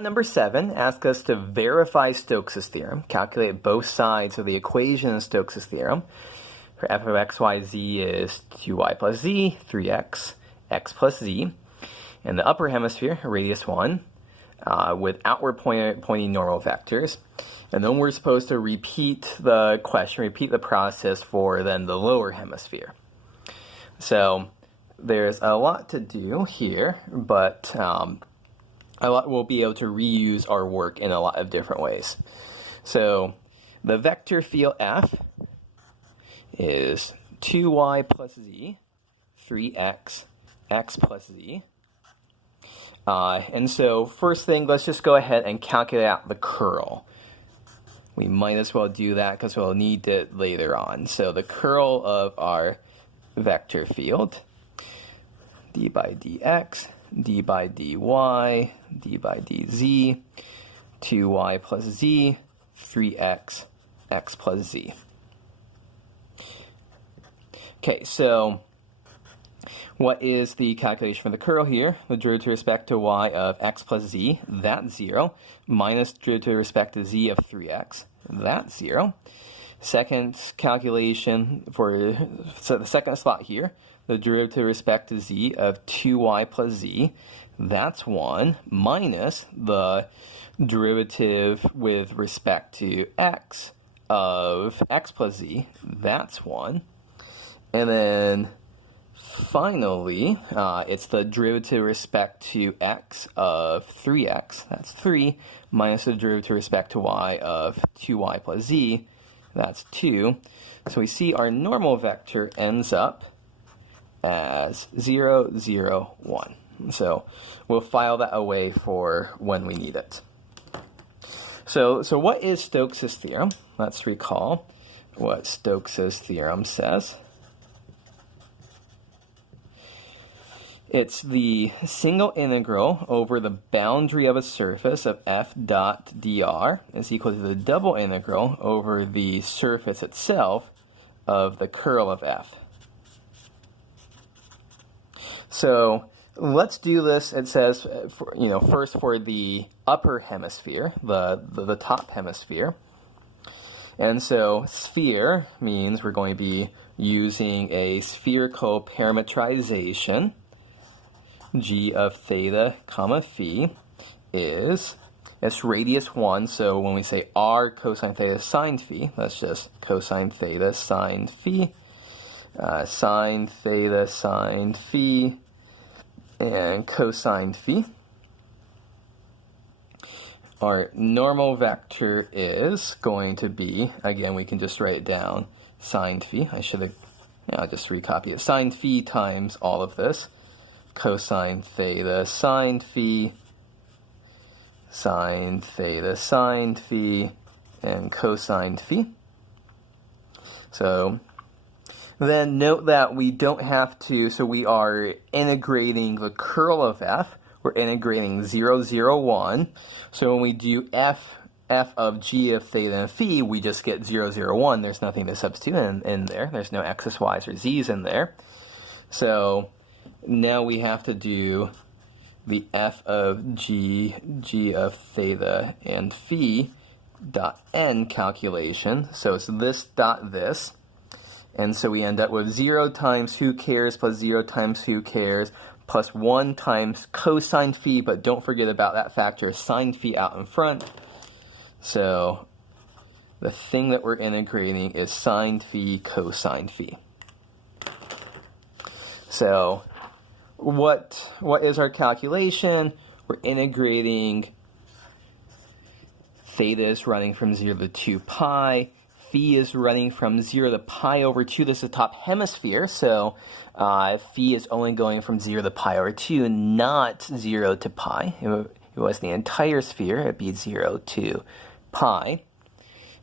Problem number 7 asks us to verify Stokes' theorem, calculate both sides of the equation of Stokes' theorem. For f of x, y, z is 2y plus z, 3x, x plus z. In the upper hemisphere, radius 1, with outward pointing normal vectors. And then we're supposed to repeat the question, repeat the process for then the lower hemisphere. So there's a lot to do here, but we'll be able to reuse our work in a lot of different ways. So the vector field f is 2y plus z, 3x, x plus z. And so first thing, let's just go ahead and calculate out the curl. We might as well do that because we'll need it later on. So the curl of our vector field, d by dx, d by dy, d by dz, 2y plus z, 3x, x plus z. Okay, so what is the calculation for the curl here? The derivative with respect to y of x plus z, that's 0, minus derivative with respect to z of 3x, that's 0. Second calculation so the second slot here, the derivative with respect to z of 2y plus z, that's 1, minus the derivative with respect to x of x plus z, that's 1. And then finally, it's the derivative with respect to x of 3x, that's 3, minus the derivative with respect to y of 2y plus z, that's 2. So we see our normal vector ends up as 0, 0, 1. So we'll file that away for when we need it. So what is Stokes' theorem? Let's recall what Stokes' theorem says. It's the single integral over the boundary of a surface of f dot dr is equal to the double integral over the surface itself of the curl of f. So let's do this. It says, first for the upper hemisphere, the top hemisphere. And so sphere means we're going to be using a spherical parametrization. G of theta comma phi is, it's radius 1, so when we say r cosine theta sine phi, that's just cosine theta sine phi, sine theta sine phi, and cosine phi. Our normal vector is going to be, again, we can just write it down, sine phi. I'll just recopy it. Sine phi times all of this. Cosine theta sine phi, sine theta sine phi, and cosine phi. So then note that we don't have to, so we are integrating the curl of f. We're integrating 0, 0, 1. So when we do f of g of theta and phi, we just get 0, 0, 1. There's nothing to substitute in there. There's no x's, y's, or z's in there. So now we have to do the f of g of theta and phi dot n calculation. So it's this dot this. And so we end up with 0 times who cares plus 0 times who cares plus 1 times cosine phi, but don't forget about that factor sine phi out in front. So the thing that we're integrating is sine phi cosine phi. So what is our calculation? We're integrating theta is running from 0 to 2 pi. Phi is running from 0 to pi over 2. This is the top hemisphere, so phi is only going from 0 to pi over 2, not 0 to pi. If it was the entire sphere, it would be 0 to pi.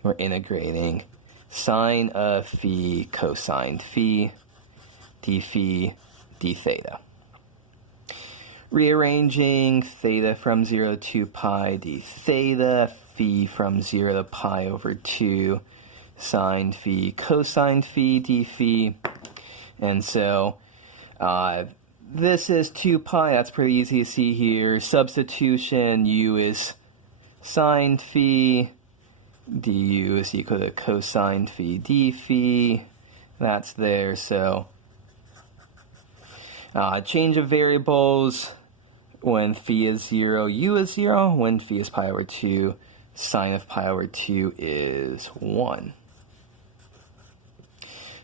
We're integrating sine of phi cosine phi, d phi, d theta. Rearranging theta from 0 to 2 pi d theta, phi from 0 to pi over 2, sine phi cosine phi d phi. And so this is 2 pi. That's pretty easy to see here. Substitution, u is sine phi. du is equal to cosine phi d phi. That's there. So change of variables. When phi is 0, u is 0. When phi is pi over 2, sine of pi over 2 is 1.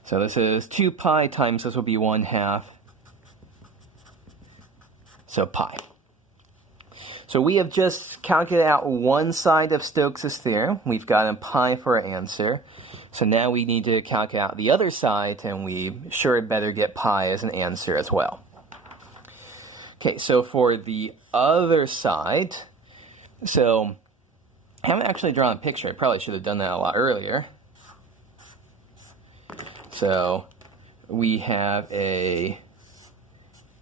So this is 2 pi times this will be 1/2. So pi. So we have just calculated out one side of Stokes' theorem. We've gotten pi for our answer. So now we need to calculate out the other side, and we sure better get pi as an answer as well. Okay, so for the other side, so I haven't actually drawn a picture. I probably should have done that a lot earlier. So we have a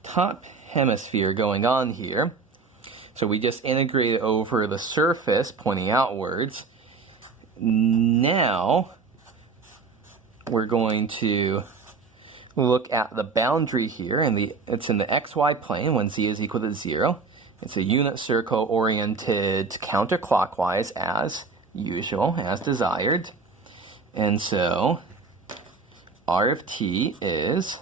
top hemisphere going on here. So we just integrated over the surface pointing outwards. Now we're going to look at the boundary here, and it's in the xy plane when z is equal to 0. It's a unit circle oriented counterclockwise as usual, as desired. And so r of t is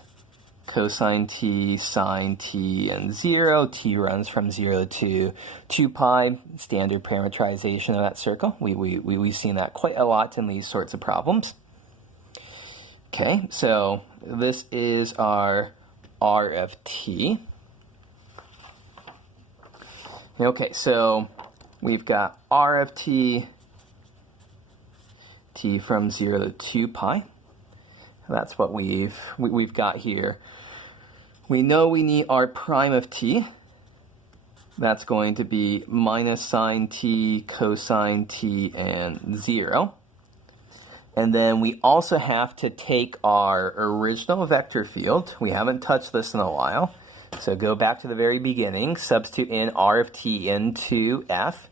cosine t, sine t, and 0. T runs from 0 to 2 pi, standard parametrization of that circle. We've seen that quite a lot in these sorts of problems. Okay, so this is our r of t. Okay, so we've got r of t, t from 0 to 2 pi. That's what we've got here. We know we need r prime of t. That's going to be minus sine t, cosine t, and 0. And then we also have to take our original vector field. We haven't touched this in a while. So go back to the very beginning, substitute in r of t into f.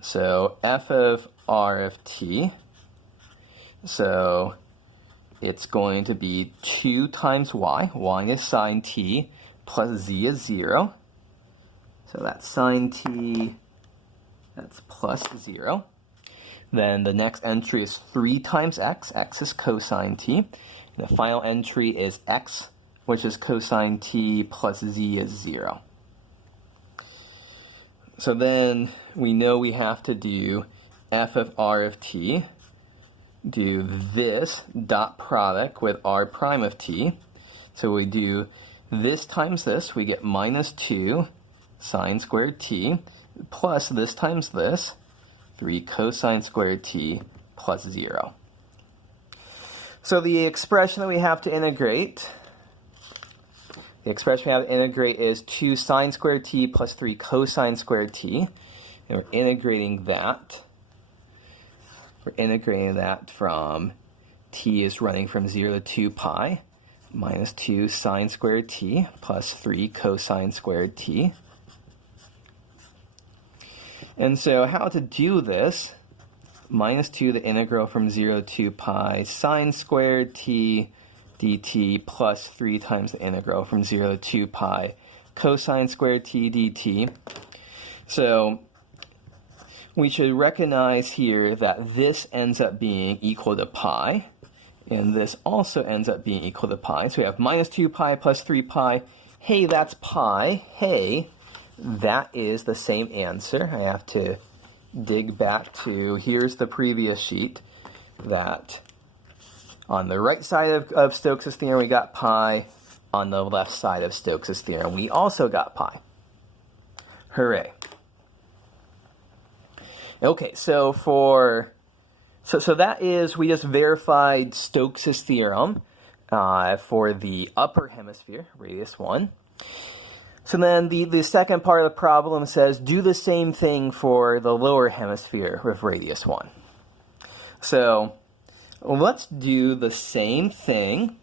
So f of r of t. So it's going to be 2 times y. Y is sine t plus z is 0. So that's sine t, that's plus 0. Then the next entry is 3 times x. X is cosine t. The final entry is x, which is cosine t plus z is 0. So then we know we have to do f of r of t, do this dot product with r prime of t. So we do this times this, we get minus 2 sine squared t, plus this times this, 3 cosine squared t plus 0. So the expression that we have to integrate, is 2 sine squared t plus 3 cosine squared t. And we're integrating that. We're integrating that from t is running from 0 to 2 pi, minus 2 sine squared t plus 3 cosine squared t. And so how to do this, minus 2 the integral from 0 to pi sine squared t dt plus 3 times the integral from 0 to 2 pi cosine squared t dt. So we should recognize here that this ends up being equal to pi, and this also ends up being equal to pi. So we have minus 2 pi plus 3 pi. Hey, that's pi. Hey, that is the same answer. I have to dig back to, here's the previous sheet, that on the right side of Stokes' theorem we got pi, on the left side of Stokes' theorem we also got pi. Hooray. Okay, so that is, we just verified Stokes' theorem for the upper hemisphere, radius 1. So then the second part of the problem says, do the same thing for the lower hemisphere with radius 1. So let's do the same thing.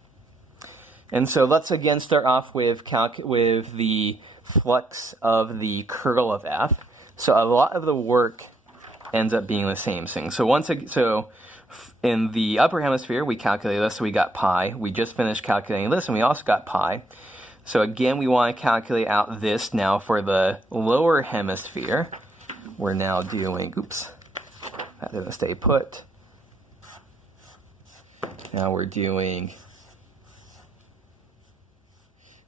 And so let's again start off with the flux of the curl of f. So a lot of the work ends up being the same thing. So in the upper hemisphere, we calculated this, so we got pi. We just finished calculating this, and we also got pi. So again, we want to calculate out this now for the lower hemisphere. We're now doing, oops, that didn't stay put. Now we're doing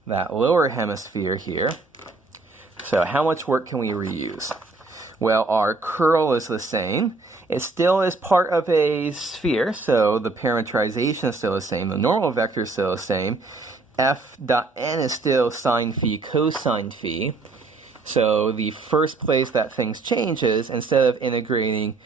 that lower hemisphere here. So how much work can we reuse? Well, our curl is the same. It still is part of a sphere, so the parametrization is still the same. The normal vector is still the same. F dot n is still sine phi cosine phi. So the first place that things change is, instead of integrating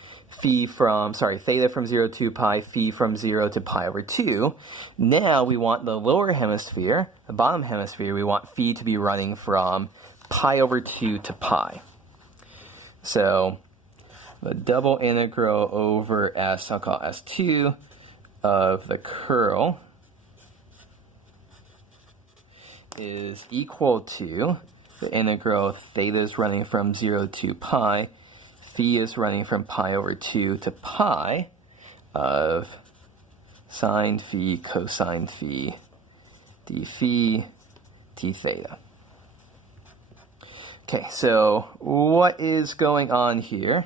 theta from 0 to pi, phi from 0 to pi over 2, now we want the lower hemisphere, the bottom hemisphere, we want phi to be running from pi over 2 to pi. So the double integral over S, I'll call S2, of the curl is equal to the integral theta is running from 0 to pi, phi is running from pi over 2 to pi of sine phi cosine phi d phi d theta. Okay, so what is going on here?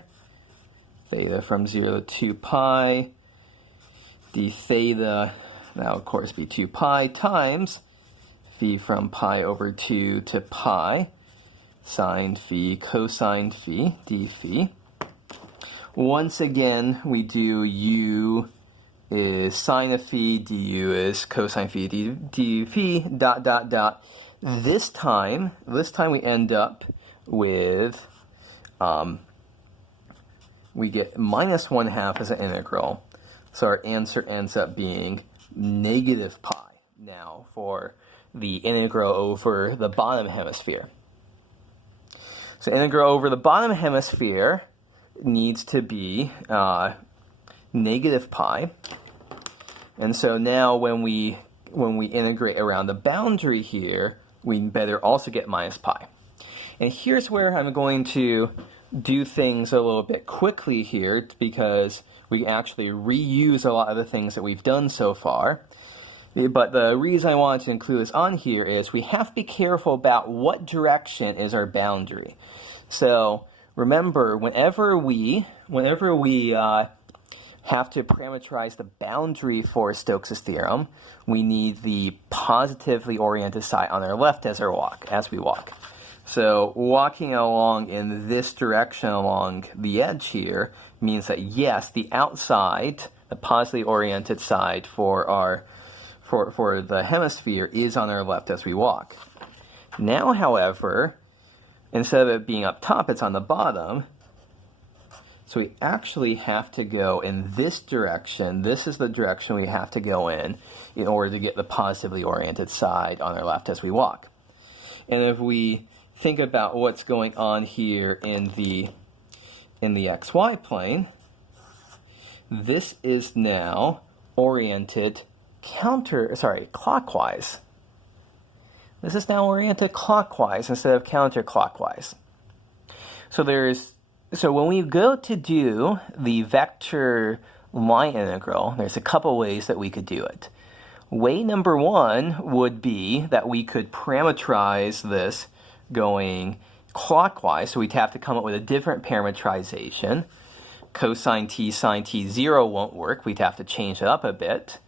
Theta from 0 to pi, d theta, that will of course be 2 pi, times phi from pi over 2 to pi, sine phi cosine phi d phi. Once again, we do u is sine of phi, du is cosine phi, du phi, dot, dot, dot. This time we end up with, we get minus 1/2 as an integral. So our answer ends up being negative pi now for the integral over the bottom hemisphere. So integral over the bottom hemisphere needs to be negative pi. And so now when we integrate around the boundary here, we better also get minus pi. And here's where I'm going to do things a little bit quickly here, because we actually reuse a lot of the things that we've done so far. But the reason I wanted to include this on here is we have to be careful about what direction is our boundary. So remember, whenever we have to parameterize the boundary for Stokes' theorem, we need the positively oriented side on our left as we walk. So walking along in this direction along the edge here means that yes, the outside, the positively oriented side for the hemisphere is on our left as we walk. Now, however, instead of it being up top, it's on the bottom. So we actually have to go in this direction. This is the direction we have to go in order to get the positively oriented side on our left as we walk. And if we think about what's going on here in the xy plane, this is now oriented clockwise. This is now oriented clockwise instead of counterclockwise. So when we go to do the vector line integral, there's a couple ways that we could do it. Way number one would be that we could parameterize this going clockwise, so we'd have to come up with a different parametrization. Cosine t, sine t, 0 won't work. We'd have to change it up a bit.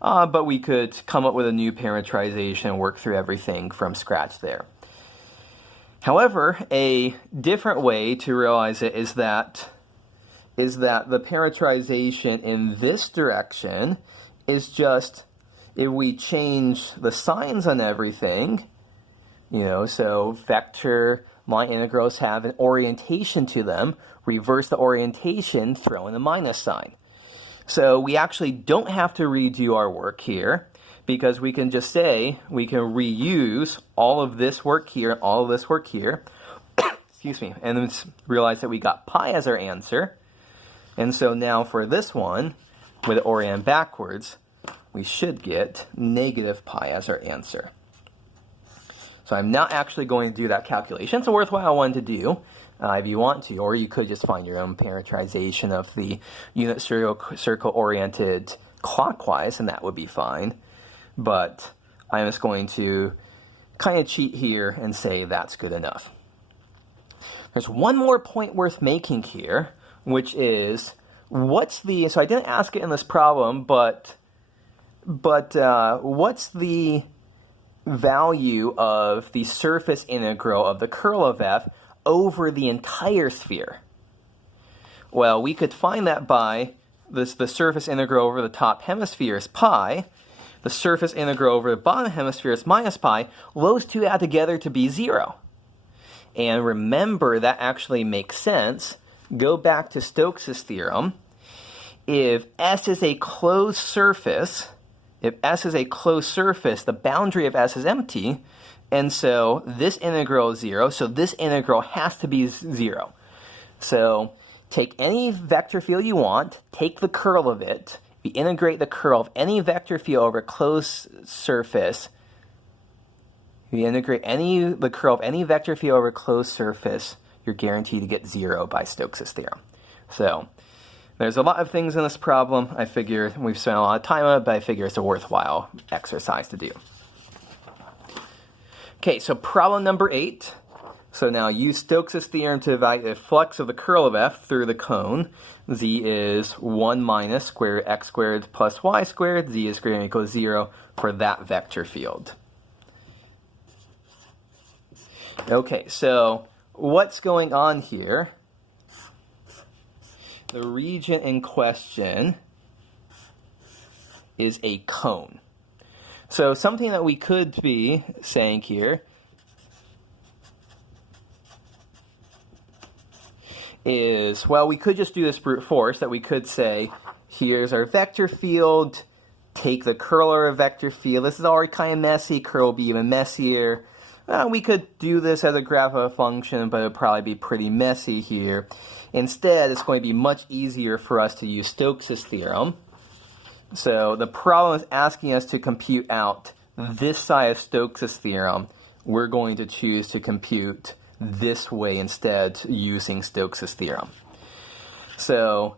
But we could come up with a new parametrization and work through everything from scratch there. However, a different way to realize it is that the parametrization in this direction is just, if we change the signs on everything, so vector line integrals have an orientation to them, reverse the orientation, throw in the minus sign. So we actually don't have to redo our work here, because we can just say we can reuse all of this work here and all of this work here, excuse me, and then realize that we got pi as our answer. And so now for this one, with it orient backwards, we should get negative pi as our answer. So I'm not actually going to do that calculation. It's a worthwhile one to do if you want to, or you could just find your own parametrization of the unit circle oriented clockwise, and that would be fine. But I'm just going to kind of cheat here and say that's good enough. There's one more point worth making here, which is what's the, so I didn't ask it in this problem, but what's the value of the surface integral of the curl of f over the entire sphere? Well, we could find that by the surface integral over the top hemisphere is pi, the surface integral over the bottom hemisphere is minus pi. Those two add together to be 0. And remember, that actually makes sense. Go back to Stokes' theorem. If S is a closed surface, the boundary of S is empty, and so this integral is 0, so this integral has to be 0. So take any vector field you want, take the curl of it. If you integrate the curl of any vector field over a closed surface, if you integrate the curl of any vector field over a closed surface, you're guaranteed to get 0 by Stokes' theorem. So there's a lot of things in this problem. I figure we've spent a lot of time on it, but I figure it's a worthwhile exercise to do. Okay, so problem number 8. So now use Stokes' theorem to evaluate the flux of the curl of f through the cone. Z is 1 minus square root x squared plus y squared. Z is greater than or equal to 0 for that vector field. Okay, so what's going on here? The region in question is a cone. So something that we could be saying here is, well, we could just do this brute force, that we could say, here's our vector field, take the curl of our vector field. This is already kind of messy, curl will be even messier. We could do this as a graph of a function, but it would probably be pretty messy here. Instead, it's going to be much easier for us to use Stokes' theorem. So the problem is asking us to compute out this side of Stokes' theorem. We're going to choose to compute this way instead, using Stokes' theorem. So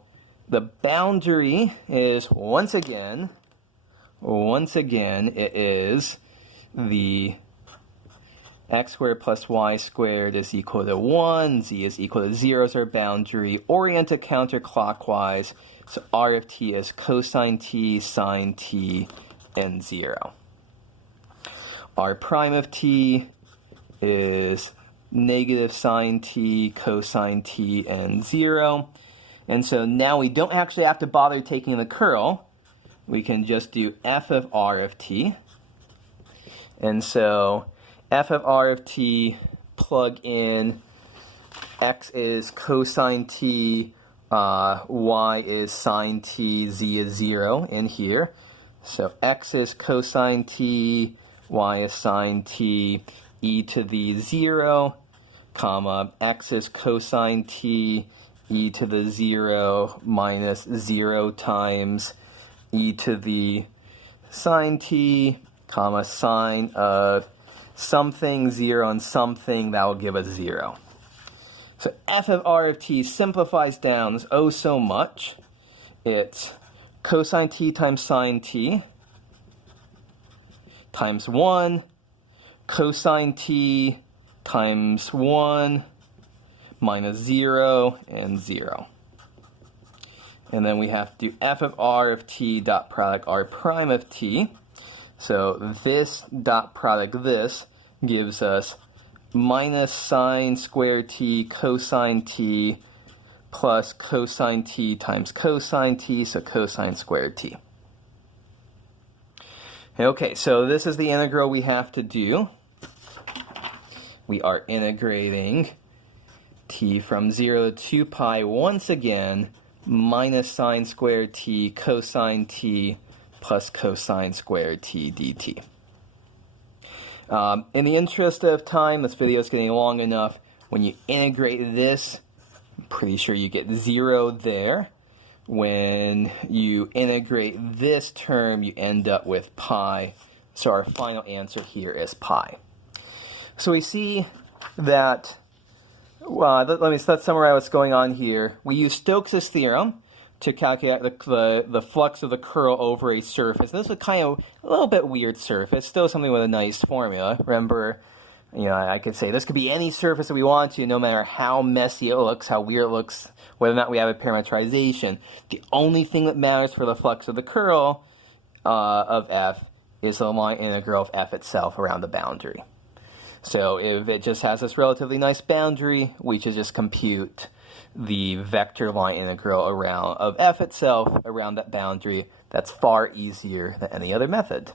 the boundary is, once again, it is the x squared plus y squared is equal to 1, z is equal to 0 is our boundary, oriented counterclockwise, so r of t is cosine t, sine t, and 0. R prime of t is negative sine t, cosine t, and 0. And so now we don't actually have to bother taking the curl. We can just do f of r of t. And so f of r of t, plug in, x is cosine t, y is sine t, z is 0 in here. So x is cosine t, y is sine t, e to the 0, comma, x is cosine t, e to the 0 minus 0 times e to the sine t, comma, sine of something, 0, and something, that will give us 0. So f of r of t simplifies down oh so much. It's cosine t times sine t times 1, cosine t times 1 minus 0 and 0. And then we have to do f of r of t dot product r prime of t. So this dot product this gives us minus sine squared t cosine t plus cosine t times cosine t, so cosine squared t. Okay, so this is the integral we have to do. We are integrating t from 0 to 2 pi once again, minus sine squared t cosine t plus cosine squared t dt. In the interest of time, this video is getting long enough. When you integrate this, I'm pretty sure you get 0 there. When you integrate this term, you end up with pi. So our final answer here is pi. So we see that, let's summarize what's going on here. We use Stokes' theorem to calculate the flux of the curl over a surface. This is kind of a little bit weird surface, still something with a nice formula. Remember, I could say this could be any surface that we want to, no matter how messy it looks, how weird it looks, whether or not we have a parametrization. The only thing that matters for the flux of the curl of f is the line integral of f itself around the boundary. So if it just has this relatively nice boundary, we should just compute the vector line integral of f itself around that boundary. That's far easier than any other method.